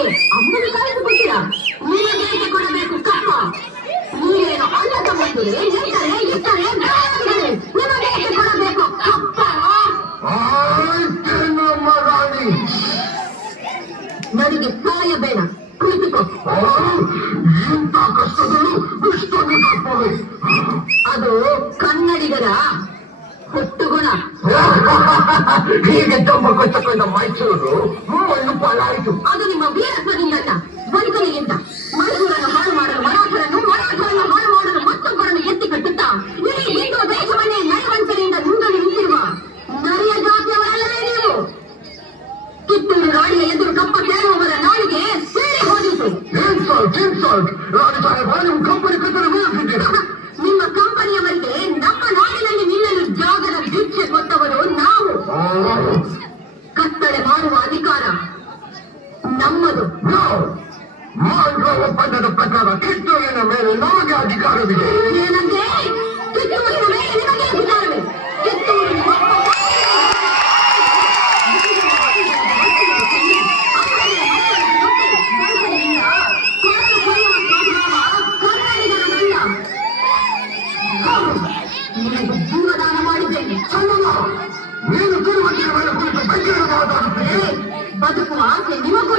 ಹಾಗೆ ಅಮ್ಮನ ಕಾಯ್ದುಕೊಟ್ಟಿರ ನಿಮಗೆ ಕೊಡಬೇಕು ಕಪ್ಪ. ನೀವೇನು ಅಣ್ಣ ತಮ್ಮಂದಿರೆ ಇರ್ತಾರೆ ನಿಮಗೆ ಕೊಡಬೇಕು ಕಪ್ಪ. ನನಗೆ ಸಹಾಯ ಬೇಡ, ಕುಳಿತುಕೋ. ಇಂಥ ಕಷ್ಟಗಳು ಇಷ್ಟೊಂದು ತಪ್ಪವೆ. ಅದು ಕನ್ನಡಿಗರ ಹುಟ್ಟುಗುಣ. ಹೀಗೆ ತುಂಬ ಕಷ್ಟಕೊಂಡ ಮೈಸೂರು ಮಣ್ಣು ಪಾಲಾಯಿತು. ಅದು ನಿಮ್ಮ ವೀರತ್ವದಿಂದಲ್ಲ, ಬದುಕಲಿಗಿಂತ. ಮೈಸೂರನ್ನು ಹಾಳು ಮಾಡಲು ಮರಾಠರನ್ನು ಹಾಳು ಮಾಡಲು ಮತ್ತೊಬ್ಬರನ್ನು ಎತ್ತಿ ಕಟ್ಟುತ್ತಾ ಇಡೀ ಹಿಂದೂ ದೇಶವನ್ನೇ ನಯವಂಚನೆಯಿಂದ ನುಂಗಲು ನಿಂತಿರುವ ನರಿಯ ಜಾತಿಯವರಲ್ಲವೇ ನೀವು? ಕಿತ್ತೂರು ರಾಣಿಯ ಎದುರು ಕಪ್ಪ ಕೇಳುವವರ ನಾಳಿಗೆ ಸೇರಿ ಹೋದಿತು. ರಾಣಿ ಸಾಹೇಬ, ನೀವು ಕಂಪನಿ ಕತ್ತಲು ಬೀಳುತ್ತಿದ್ದೀರಾ? ನಿಮ್ಮ ಕಂಪನಿಯವರಿಗೆ ನಮ್ಮ ನಾಡಿನಲ್ಲಿ ನಿಲ್ಲಲು ಜಾಗದ ಭಿಕ್ಷೆ ಕೊಟ್ಟವರು ನಾವು. ಕತ್ತಳೆ ಮಾಡುವ ಅಧಿಕಾರ ನಮ್ಮದು. ಒಪ್ಪಂದದ ಪ್ರಕಾರ ಕಿತ್ತೂರಿನ ಮೇಲೆ ನಮಗೆ ಅಧಿಕಾರವಿದೆ. ಏನಂದ್ರೆ ಕಿತ್ತೂರಿನ ಮೇಲೆ ನಿಮಗೆ ಅಧಿಕಾರವೇ? ಕಿತ್ತೂರು ಜೀವದಾನ ಮಾಡಿದ್ದೇನೆ. ನೀನು ತಿರುವತ್ತಿನ ಮೇಲೆ ಕುರಿತು ಬಗ್ಗೆ ಮಾತಾಡುತ್ತೇನೆ. ಬದುಕುವ ಆಸೆ ನಿಮಗೂ